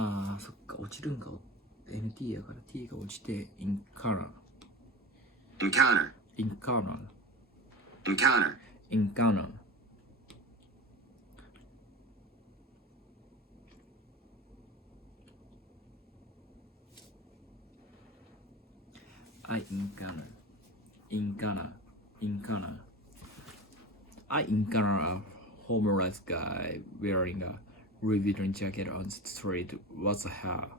ああ、そっか、落ちるんか。NT やから T が落ちて、encounter。encounter, encounter。encounter, encounter。I encounter a homeless guy wearing a Louis Vuitton jacket on the street. What's the hell?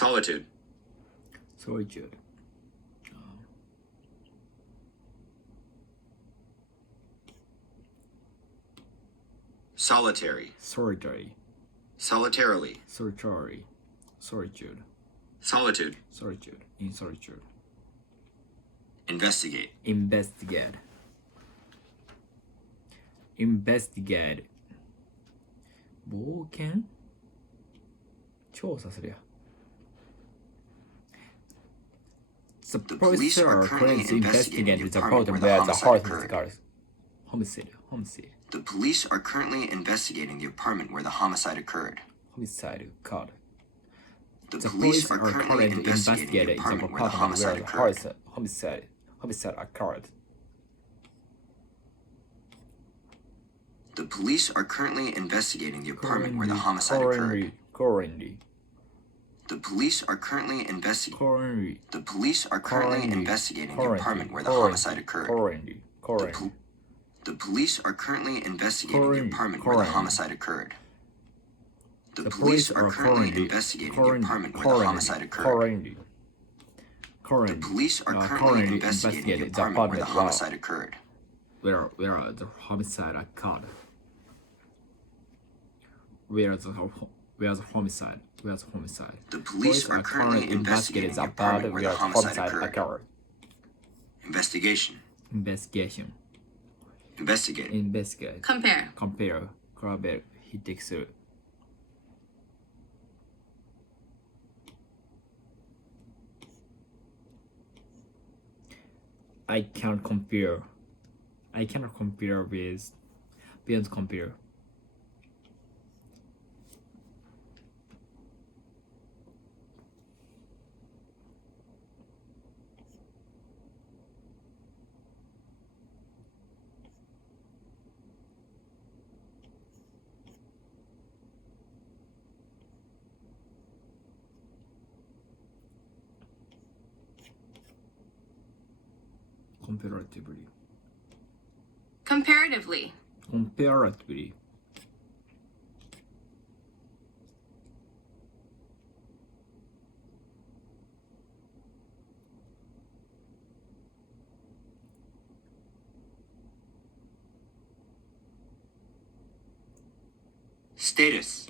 solitude, Solitude. solitary, Solitary. solitarily, Solitary. Solitude. solitude, Solitude. In solitude. investigate, Investigate. Investigate. 冒険調査するや。The police are currently investigating the apartment where the homicide occurred. Homicide. The police are currently investigating the apartment where the homicide occurred. Homicide occurred. The police are currently investigating the apartment where the homicide occurred. Homicide occurred. The police are currently investigating the apartment where the homicide occurred. Currently. The police are currently investigating. Currently. The police are currently investigating the apartment where the homicide occurred. Currently. The police are currently investigating the apartment where the homicide occurred. The police are currently investigating the apartment where the homicide occurred. The police are currently investigating the apartment where the homicide occurred. Where the homicide occurred. Where's the homicide? Where's the homicide? The police are currently investigating the apartment where the homicide occurred. Investigation. Investigation. Investigate. Investigate. Compare. Compare. 比べる。匹敵する。I can't compare. I cannot compare with beyond compare. Comparatively. Comparatively. Comparatively. Status.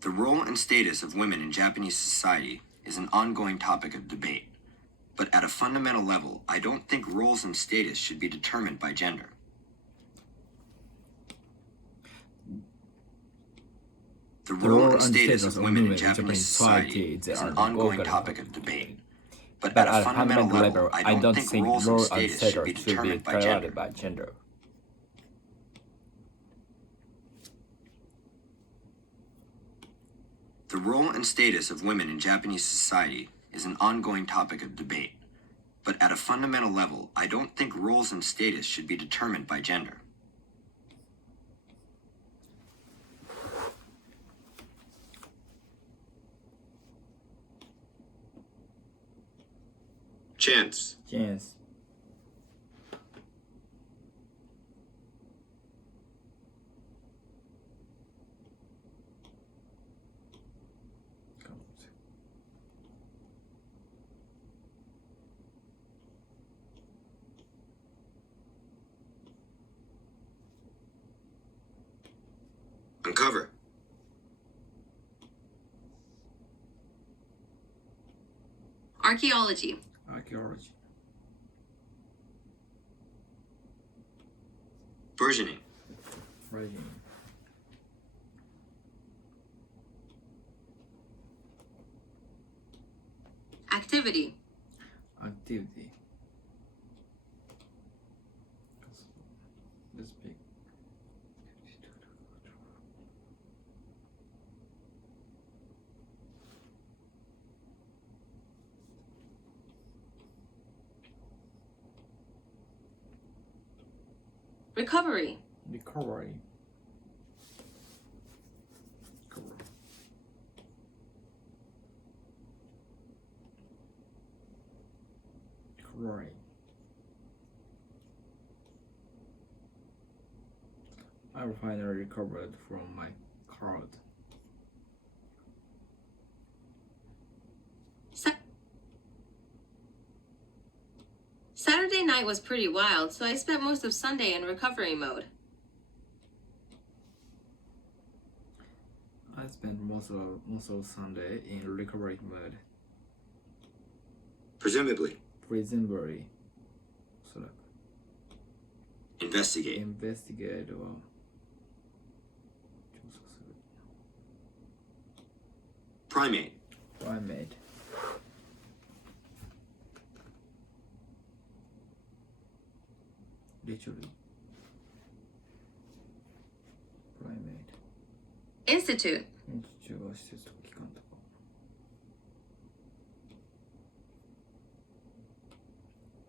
The role and status of women in Japanese society is an ongoing topic of debate. But at a fundamental level, I don't think roles and status should be determined by gender. The role and status of women in Japanese society is an ongoing topic of debate. But at a fundamental level, I don't think roles and status should be determined by gender. The role and status of women in Japanese society is an ongoing topic of debate. But at a fundamental level, I don't think roles and status should be determined by gender. Chance. Chance. Uncover. Archaeology. Archaeology. Versioning. Versioning. Activity. Activity. This big. Recovery. Recovery. Recovery. I finally recovered from my cold. Saturday night was pretty wild, so I spent most of Sunday in recovery mode. I spent most of Sunday in recovery mode. Presumably. Presumably. Investigate. Investigate or 調査する Primate. Primate. Literally. Primate. Institute. 中は施設とか機関とか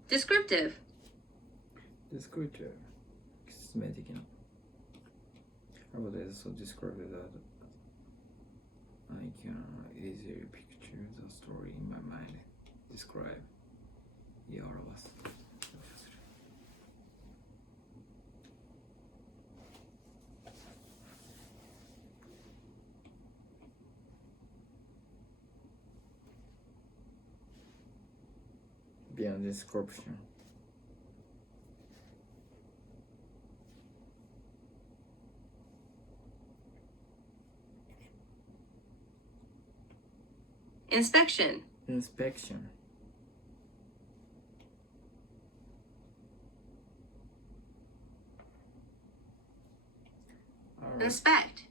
Descriptive. Descriptive. 説明的な How about this? So describe that I can easily picture the story in my mind. Describe. 言い表す Beyond description. Inspection. Inspection. Inspect.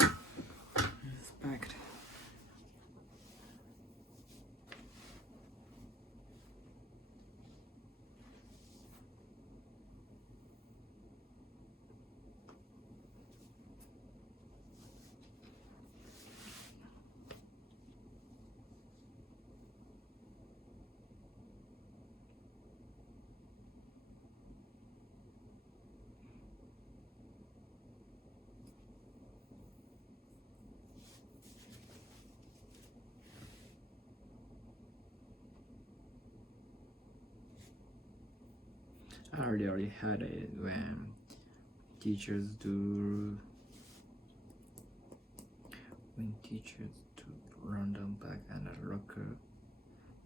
Inspect. I really had it when teachers do random bag and locker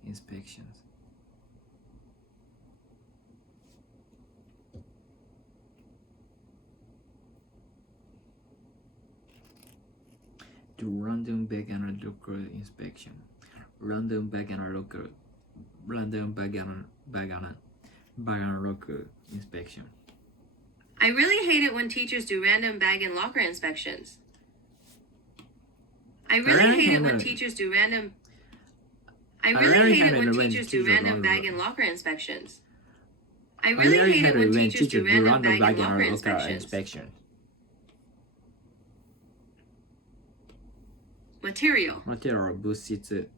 inspections. Do random bag and locker inspection. Random bag and locker. Random bag and locker inspection. I really hate it when teachers do random bag and locker inspections. I really hate it when teachers do random bag and locker inspections. I really hate it when teachers do random bag and locker inspections. Material. Material 物質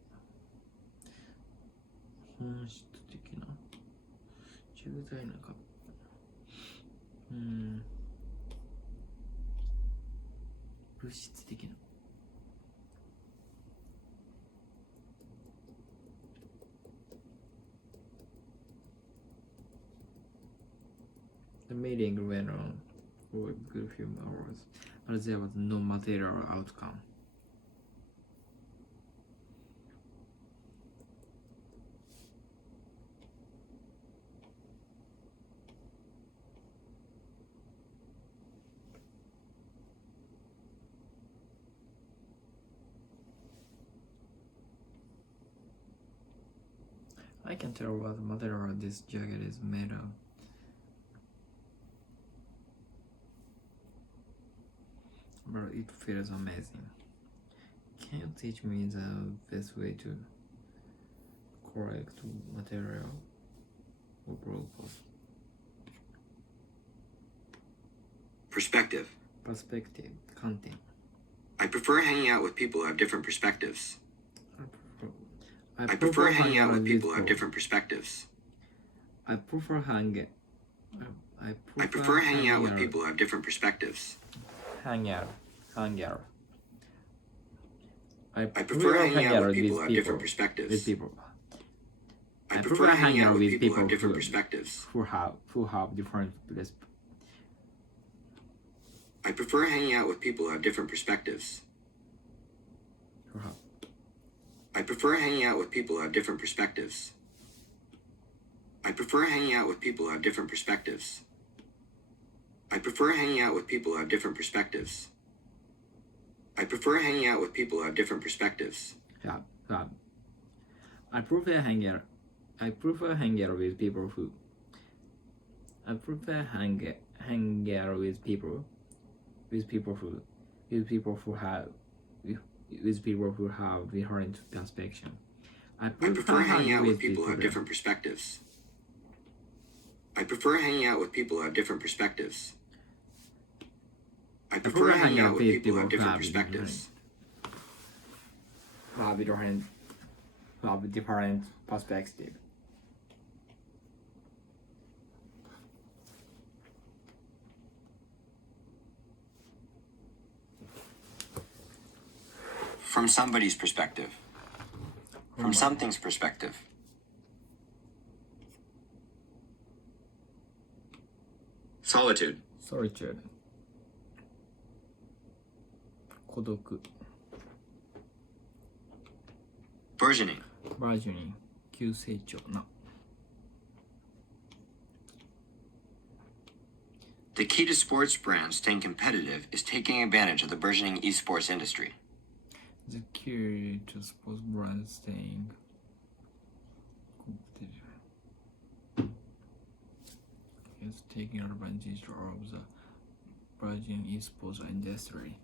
本質的な重大なか物質的なThe meeting went on for a good few hours, but there was no material outcome. I can tell what material this jacket is made of. But it feels amazing. Can you teach me the best way to correct material or purpose? Perspective. Perspective, content. I prefer hanging out with people who have different perspectives. I prefer hanging out with people who have different perspectives. I prefer hanging out with people who have different perspectives. Hang out. I prefer hanging out with people who have different perspectives. I prefer hanging out with people who have different perspectives. Who have different perspectives. I prefer hanging out with people who have different perspectives. I prefer hanging out with people who have different perspectives. I prefer hanging out with people who have different perspectives. I prefer hanging out with people who have different perspectives. I prefer hanging out with people who have different perspectives. I prefer hanging out with people who have different perspectives. I prefer hanging out with people who have different perspectives. I prefer hanging out with people who have different perspectives. I prefer hanging out with people who have different perspectives. Have different perspective. From somebody's perspective. From something's perspective. Solitude. 孤独 Burgeoning. 急成長な The key to sports brands staying competitive is taking advantage of the burgeoning esports industry. The key to sports brands staying competitive is taking advantage of the burgeoning esports industry.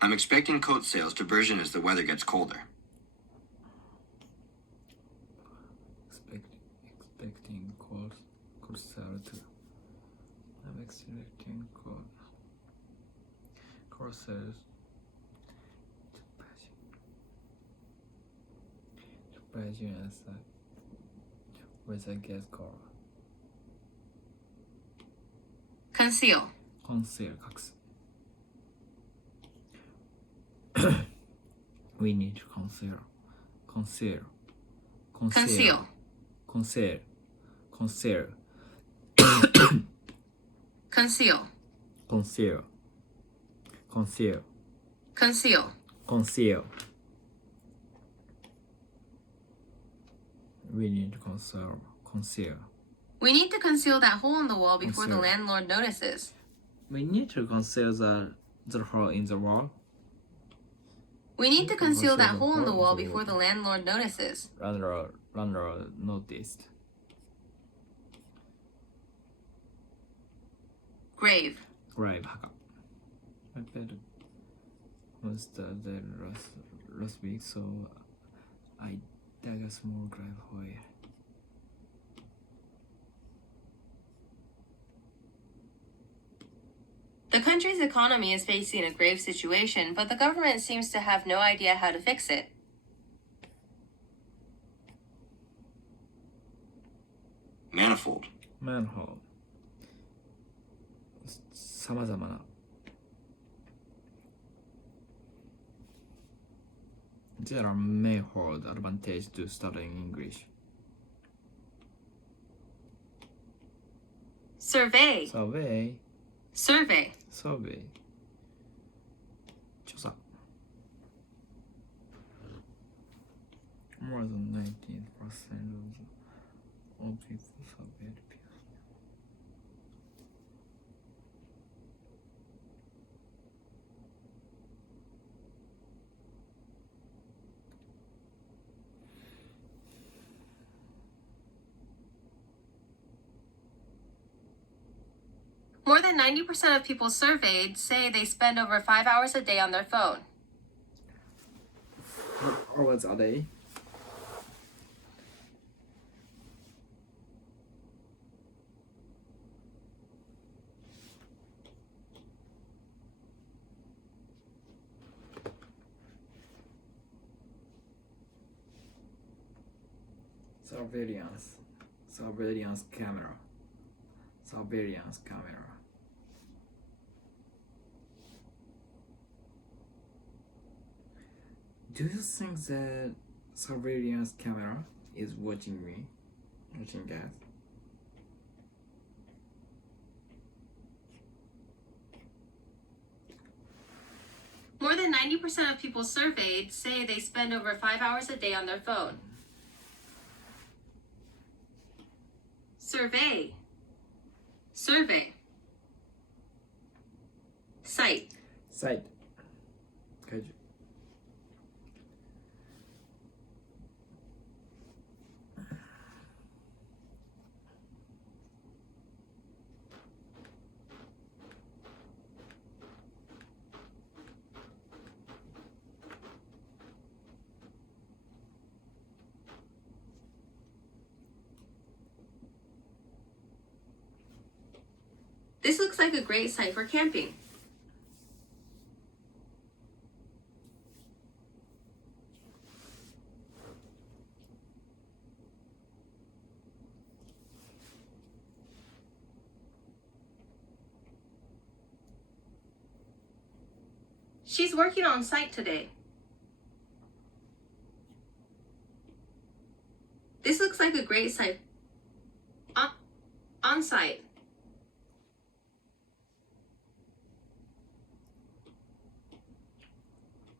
I'm expecting coat sales to burgeon as the weather gets colder. Expecting cold sale to. I'm expecting cold sales to burgeon as the weather gets colder. Conceal. 隠す We need to conceal. Conceal. Conceal. Conceal. We need to conceal. We need to conceal that hole in the wall before the landlord notices. We need to conceal the hole in the wall. We need to conceal that hole in the wall before the landlord notices. Landlord noticed. Grave. 墓 I played monster there last week, so I dug a small grave for it. The country's economy is facing a grave situation, but the government seems to have no idea how to fix it. Manifold. Manhole さまざまな There are manifold advantages to studying English. Survey. Survey. 調査 More than 19% of people surveyed. More than 90% of people surveyed say they spend over 5 hours a day on their phone. Hours a day? Surveillance camera. Do you think that surveillance camera is watching us? More than 90% of people surveyed say they spend over 5 hours a day on their phone. Survey. Site. 解除。This looks like a great site for camping. She's working on site today. This looks like a great site. On site.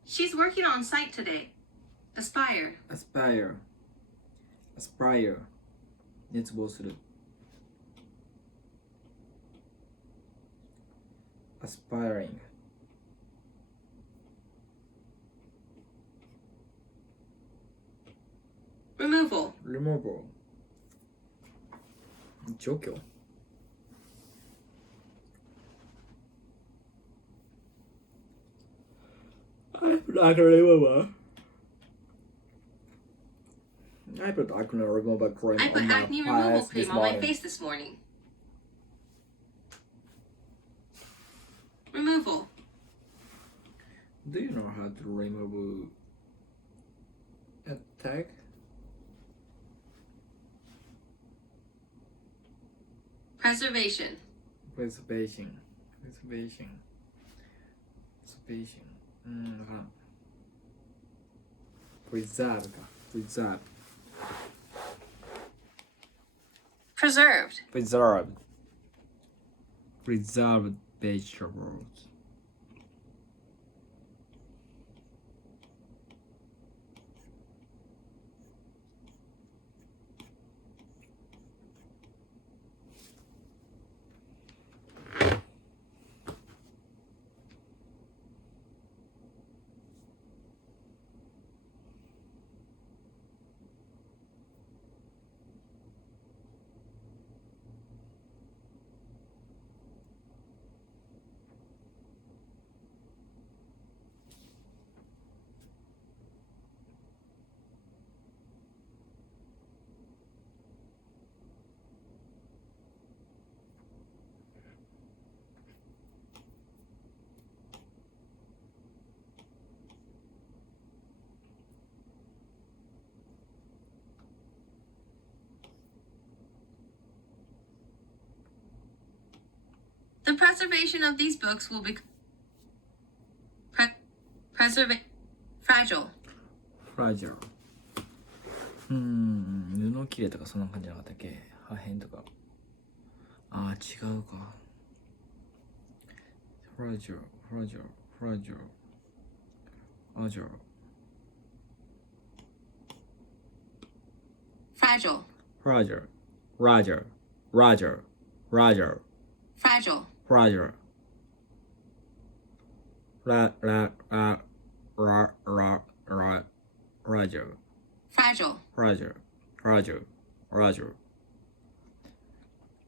She's working on site today. Aspire. 熱望する。Aspiring. Removal. 除去。I put acne remover cream I put on my acne removal face cream this on my morning. face this morning. Removal. Do you know how to remove a tag? Preservation. わからん。Preserve か。Preserved. Preserved vegetables. The preservation of these books will be fragile. 布切れとかそんな感じじゃなかったっけ？破片とか。ああ、違うか。fragile.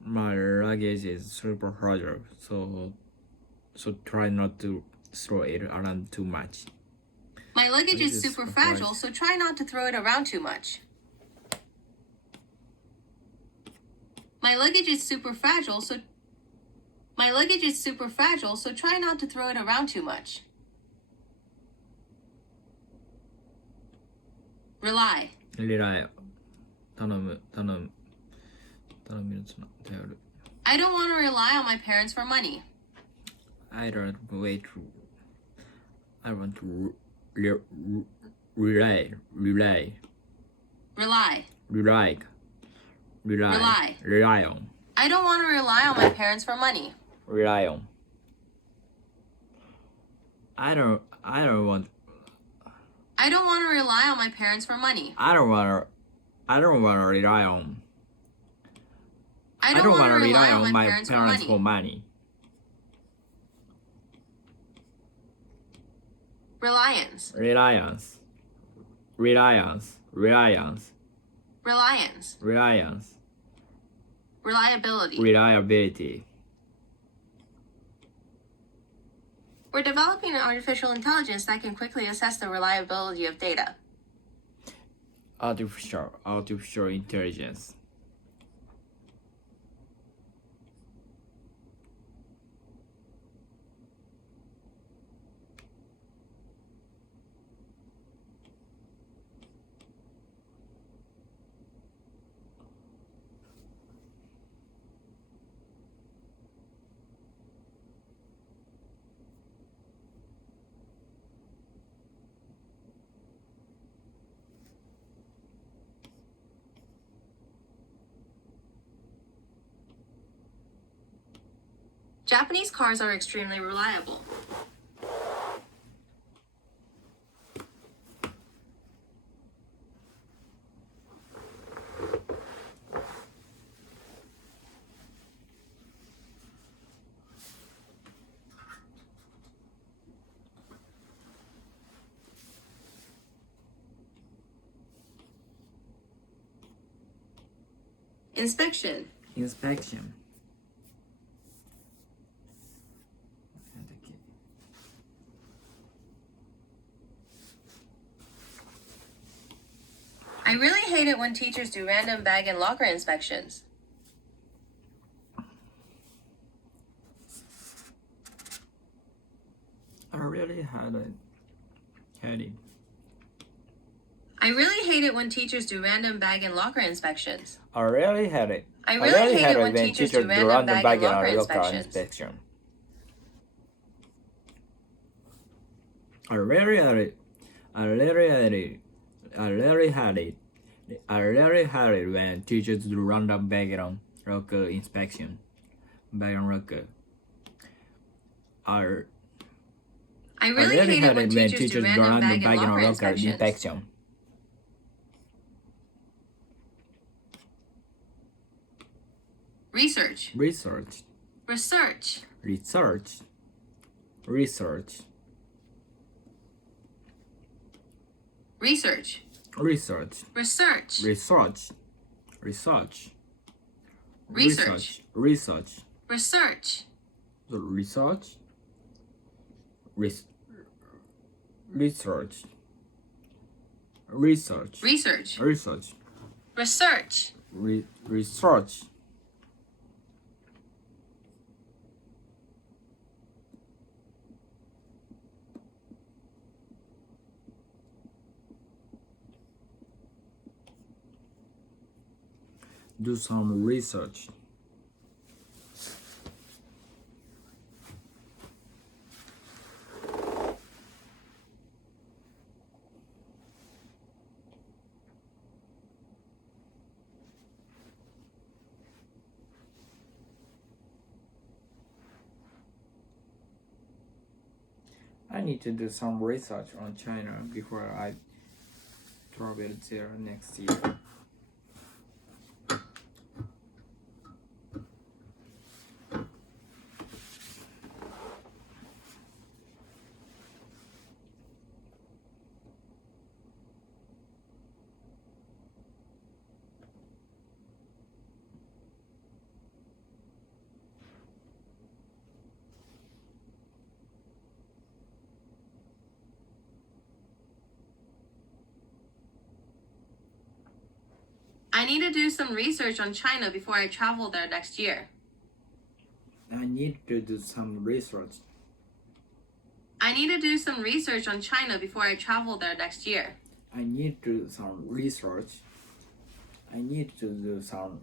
my luggage is super fragile, so try not to throw it around too much. My luggage This is is super a fragile, price. so try not to throw it around too much. My luggage is super fragile, so try not to throw it around too much. Rely. Rely. 頼むやつな。頼る。I don't want to rely on my parents for money. I want to rely. Rely on. I don't want to rely on my parents for money. Rely on. I don't want to rely on my parents for money. I don't want to rely on. I don't want to rely on my parents parents for money. Reliance. Reliability. We're developing an artificial intelligence that can quickly assess the reliability of data. Artificial intelligence. Japanese cars are extremely reliable. Inspection. I really hate it when teachers do random bag and locker inspections. I really hate it. I really hate it when teachers do random bag and locker inspections. I really hate it. I really hate it when teachers do random bag and locker inspections. I really hate it when teachers do random bag and locker inspection. I really hate it when teachers do random bag and locker inspections. Research. Research. Research. Research. Research. Research. Research. Research. Research. Research. Research. Research. Research. The research. Research. Research. Research. Research. Research. Research. Do some research. I need to do some research on China before I travel there next year. I need to do some research on China before I travel there next year. I need to do some research. I need to do some research on China before I travel there next year. I need to do some research. I need to do some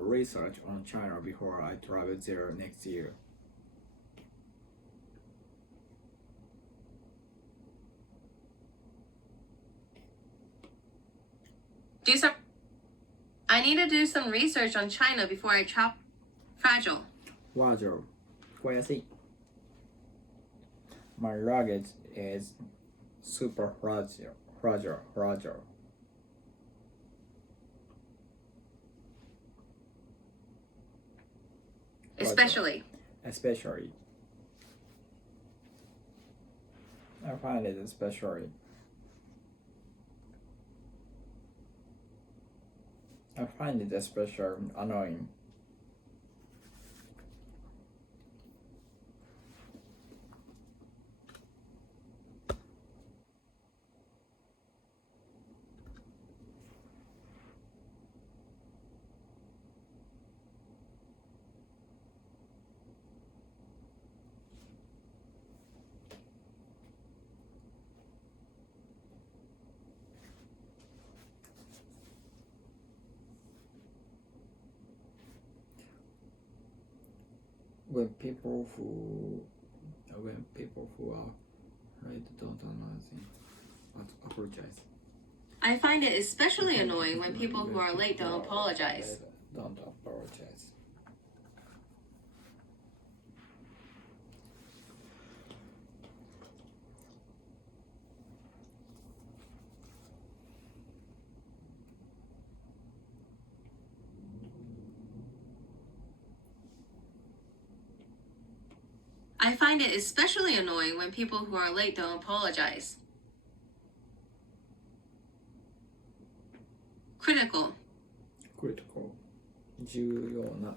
research on China before I travel there next year. I need to do some research on China before I travel. Fragile. Fragile. 聞こえやすい。My luggage is super fragile. Especially. I find it especially annoying. When people who are right don't anything, but apologize. I find it especially annoying when people who are late don't apologize. Don't apologize. I find it especially annoying when people who are late don't apologize. Critical.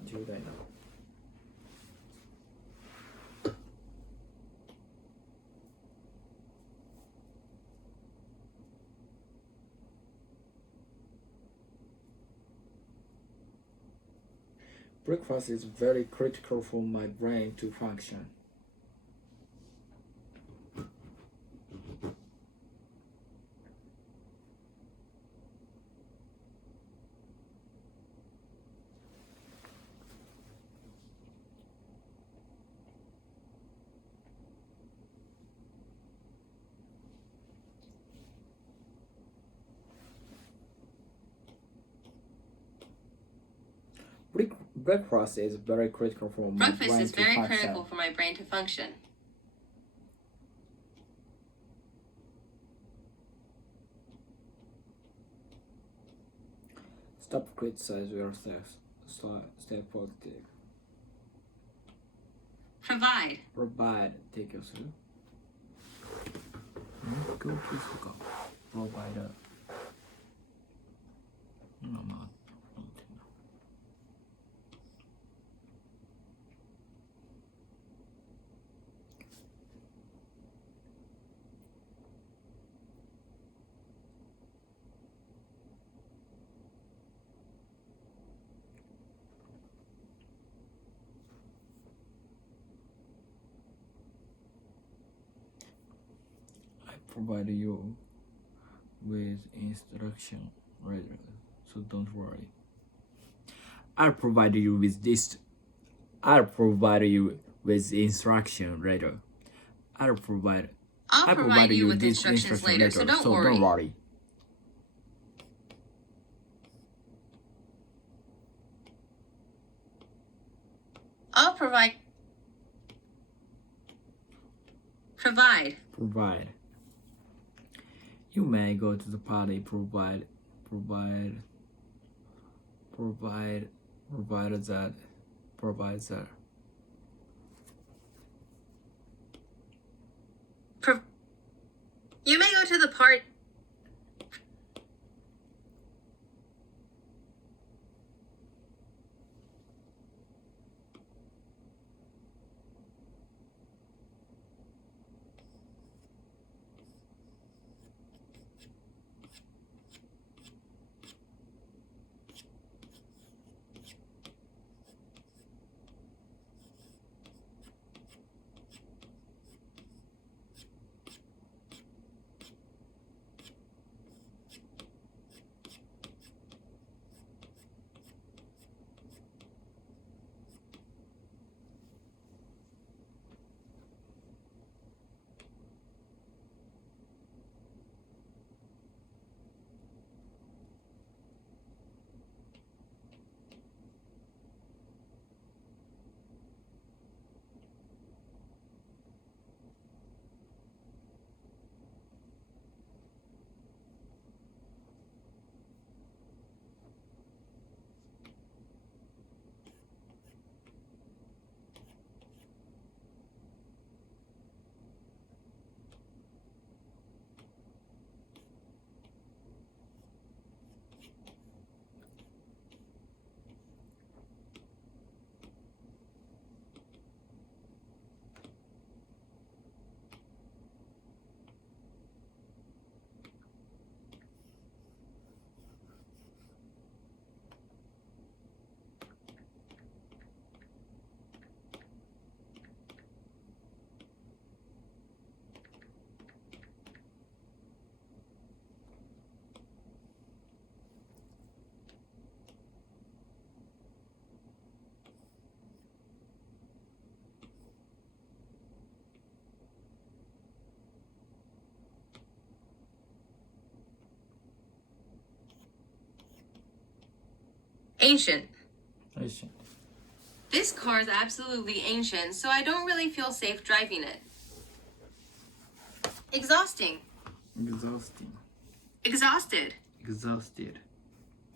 重大な。Breakfast is very critical for my brain to function. Breakfast is very critical for my Breakfast brain is to very function. critical for my brain to function. Stop criticizing yourself. Stay positive. Provide. Provide. 提供する。供給するか。Provider。まあ。Provide you with instruction later, so don't worry. I'll provide you with instruction later. I'll provide you with this instructions later, so don't don't worry. I'll provide. Provide. You may go to the party. Provide that. You may go to the party. Ancient. Ancient. This car is absolutely ancient, so I don't really feel safe driving it. Exhausting. Exhausting. Exhausted. Exhausted.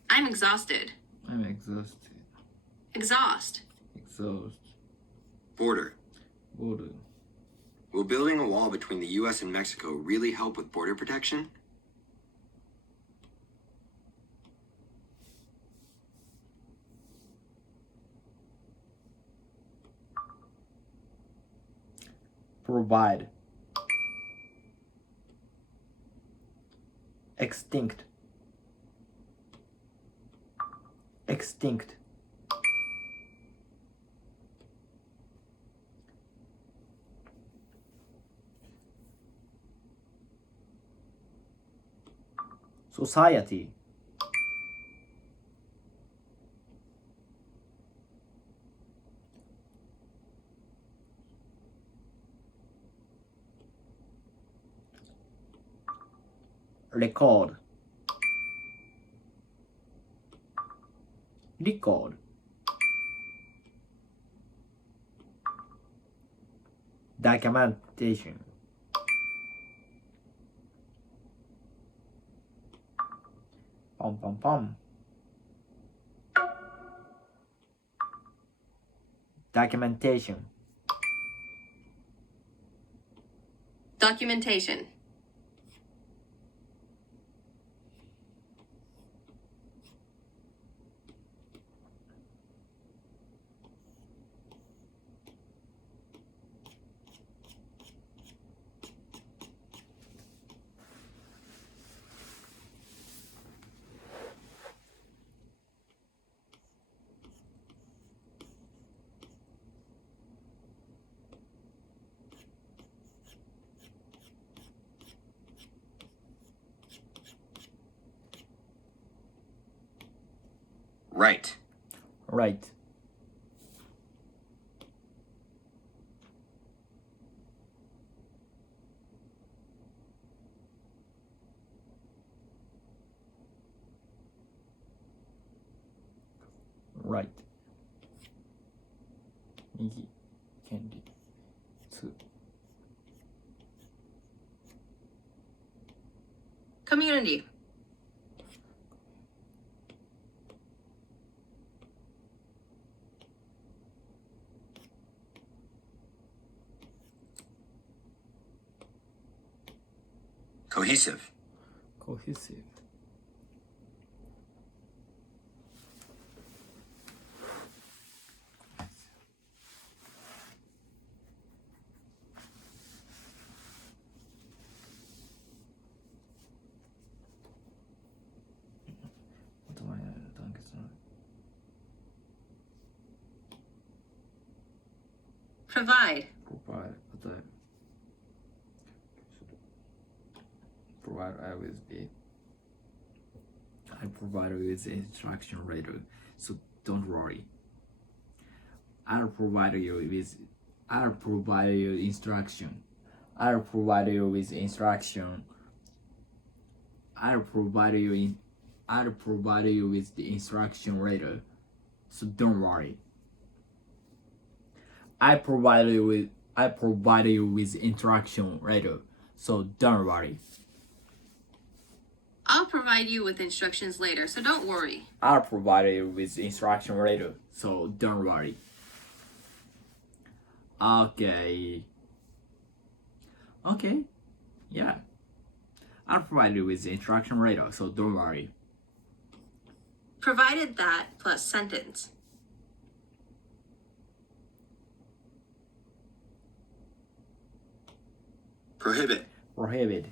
I'm exhausted. I'm exhausted. Exhaust. Exhaust. Border. Border. Will building a wall between the US and Mexico really help with border protection? Provide. Extinct. Extinct. Society. Record. Record. Documentation. Pom pom pom. Documentation. Documentation. Right. Right. Right. 右、権利、2。Community. Cohesive. Cohesive. Provide. Provide. Provide I provide you with the instruction later, so don't worry. I'll provide you with instruction. I'll provide you with instruction. I'll provide you with the instruction later, so don't worry. I provide you with instruction later, so don't worry. I'll provide you with instructions later, so don't worry. I'll provide you with instruction later, so don't worry. Okay. Yeah. I'll provide you with instruction later, so don't worry. Provided that plus sentence. Prohibit. Prohibit.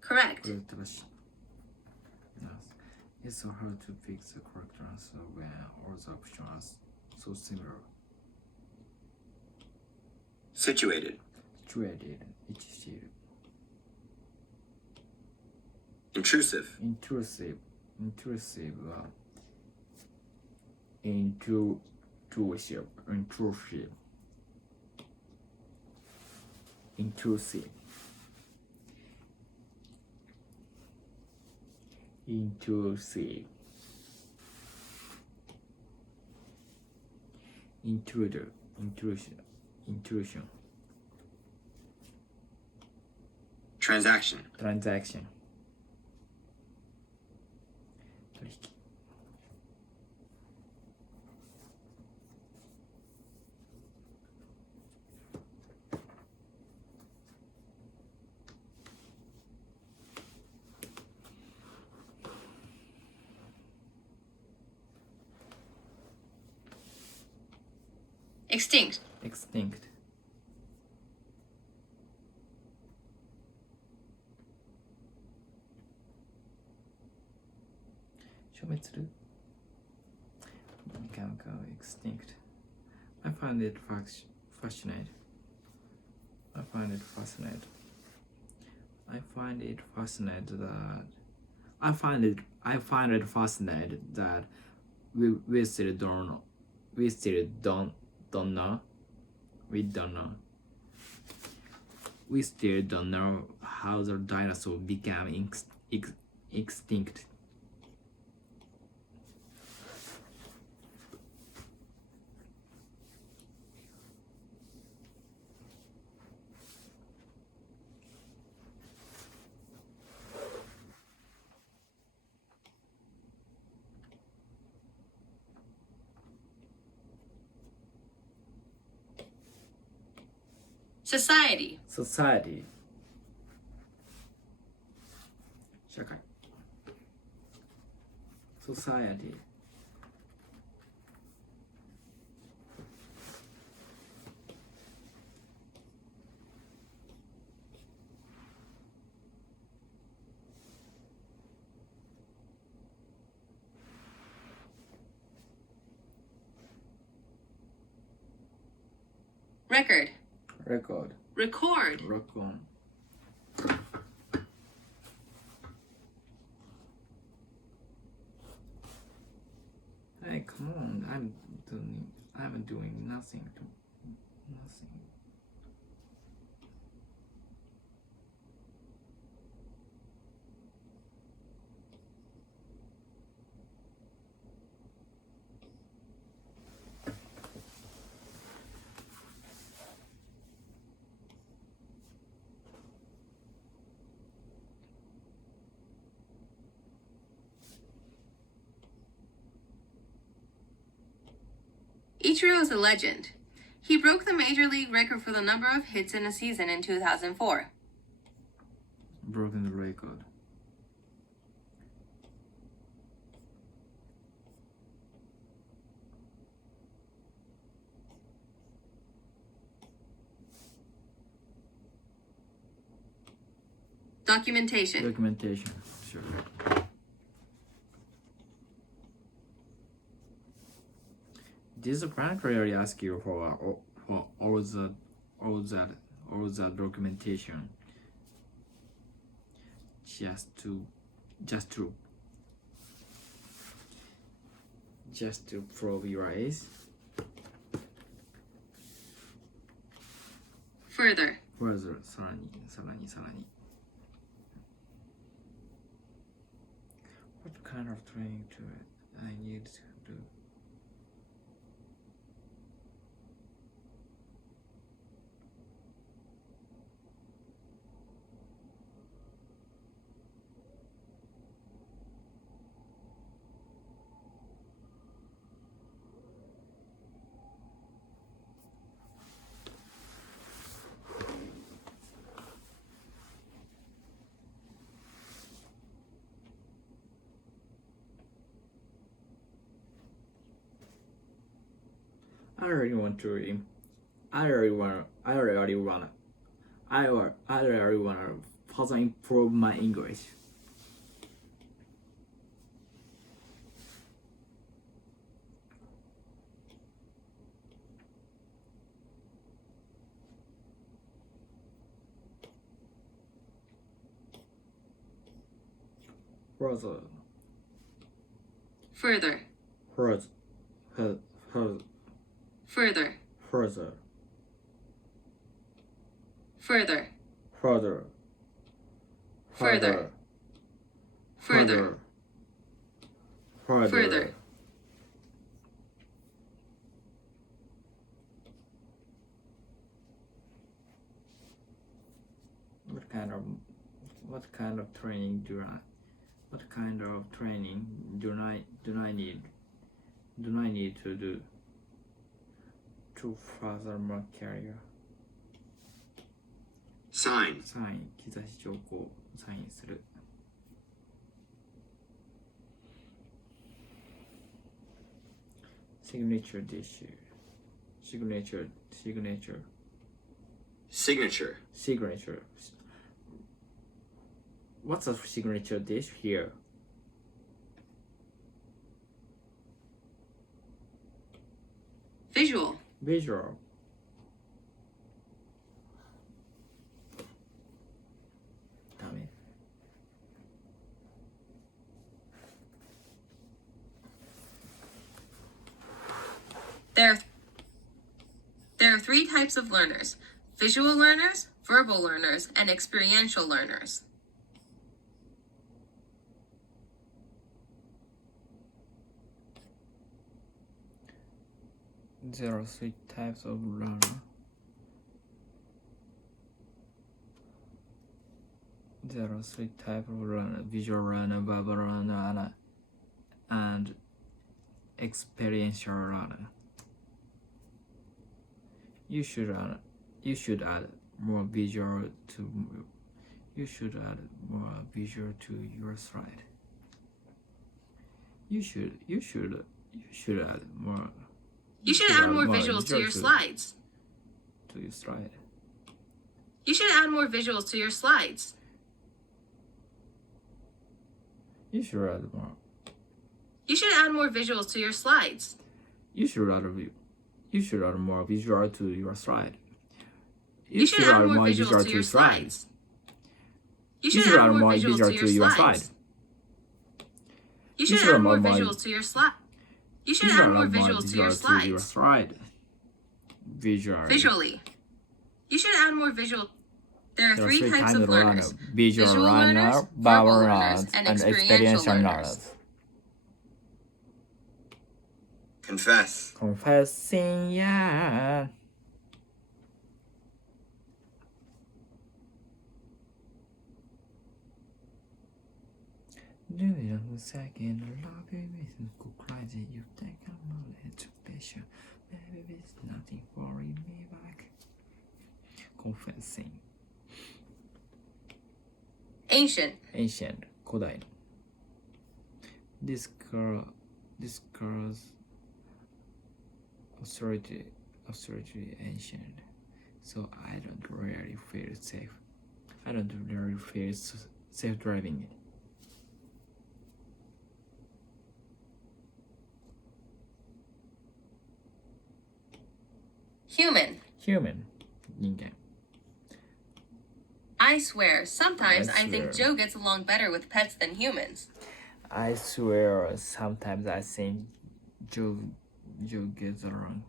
Correct. It's so hard to fix the correct answer when all the options are so similar. Situated. Situated. 位置している。Intrusive. はintrusive intrusion Transaction. 取引 Extinct. extinct 消滅する mechanical extinct I find it fascinating I find it fascinating that we still don't know we still don't know how the dinosaur became extinct. Society. 社会 Society Record. Record Record. Rock on Hey, come on! I'm doing nothing. Ichiro is a legend. He broke the major league record for the number of hits in a season in 2004. Broken the record. Documentation. Sure. This apparently really ask you for all that documentation just to prove your ace. Further. さらに What kind of training do I need to do? I really want to further improve my English. further, further, further, further, further, further, further, further, further, further, further. What kind of training do I need to do to further my career? Sign. サイン、兆し条項、サインする。Signature dish. Signature. What's a signature dish here? Visual, Visual. Dummy. There are three types of learners: visual learners, verbal learners, and experiential learners. There are three types of learner. There are three types of learner: visual learner, verbal learner, and experiential learner. You should add more visual to your slide. You should add more. You should add more visuals to your slides. To your slide. You should add more visuals to your slides. You should add more. You should add more visuals to your slides. You should add more visual to your slide. You should add more visuals to your slides. You should add more visuals to your slides. You should add more visuals to your slide. You should add more visuals to your slides. Visually. You should add more visual. There are three types of learners: visual learner, verbal learners, and experiential learners. Confess. Confessing, yeah. Do it on the second, love you with go crazy. You take a moment to patient. Maybe it's nothing for me back. Confessing. Ancient. 古代の This girl's authority ancient, so I don't really feel safe. I don't really feel safe driving it. Human. 人間 I swear, sometimes I think Joe gets along better with pets than humans. I swear, sometimes I think Joe gets along.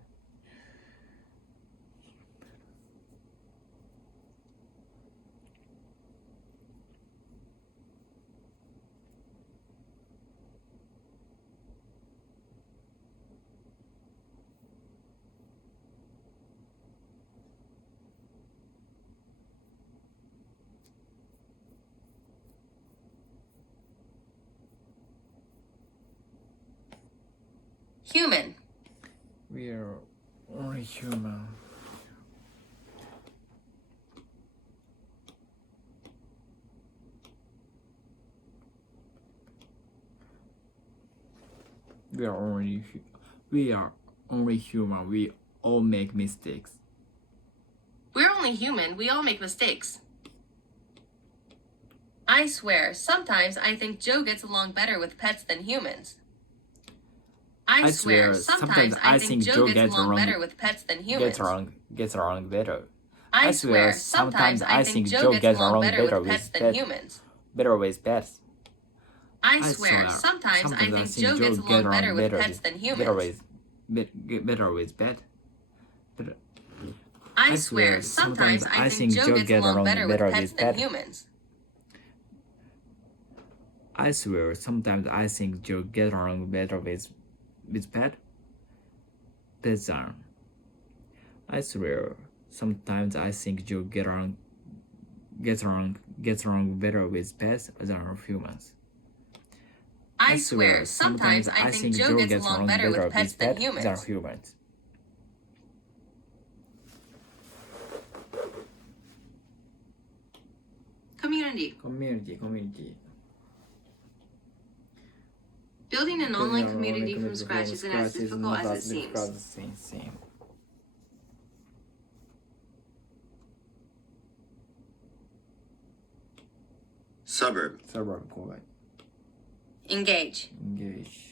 Human. We are only human. We are only human. We all make mistakes. We're only human. We all make mistakes. I swear, sometimes I think Joe gets along better with pets than humans. I swear, sometimes I think Joe gets along better with pets than humans. Gets along better. I swear, sometimes I think Joe gets along better with pets than humans. Better with pets. I swear, sometimes I think Joe gets along better with pets than humans. Better with pet. I swear, sometimes I think Joe gets along better with pets than humans. I swear, sometimes I think Joe gets along better with pets than. I swear, sometimes I think Joe gets along better with pets than humans. I swear, sometimes I think Joe gets along better with pets than humans. Community. Building an online community from scratch isn't as difficult as it seems. Suburb. 怖い。 Engage.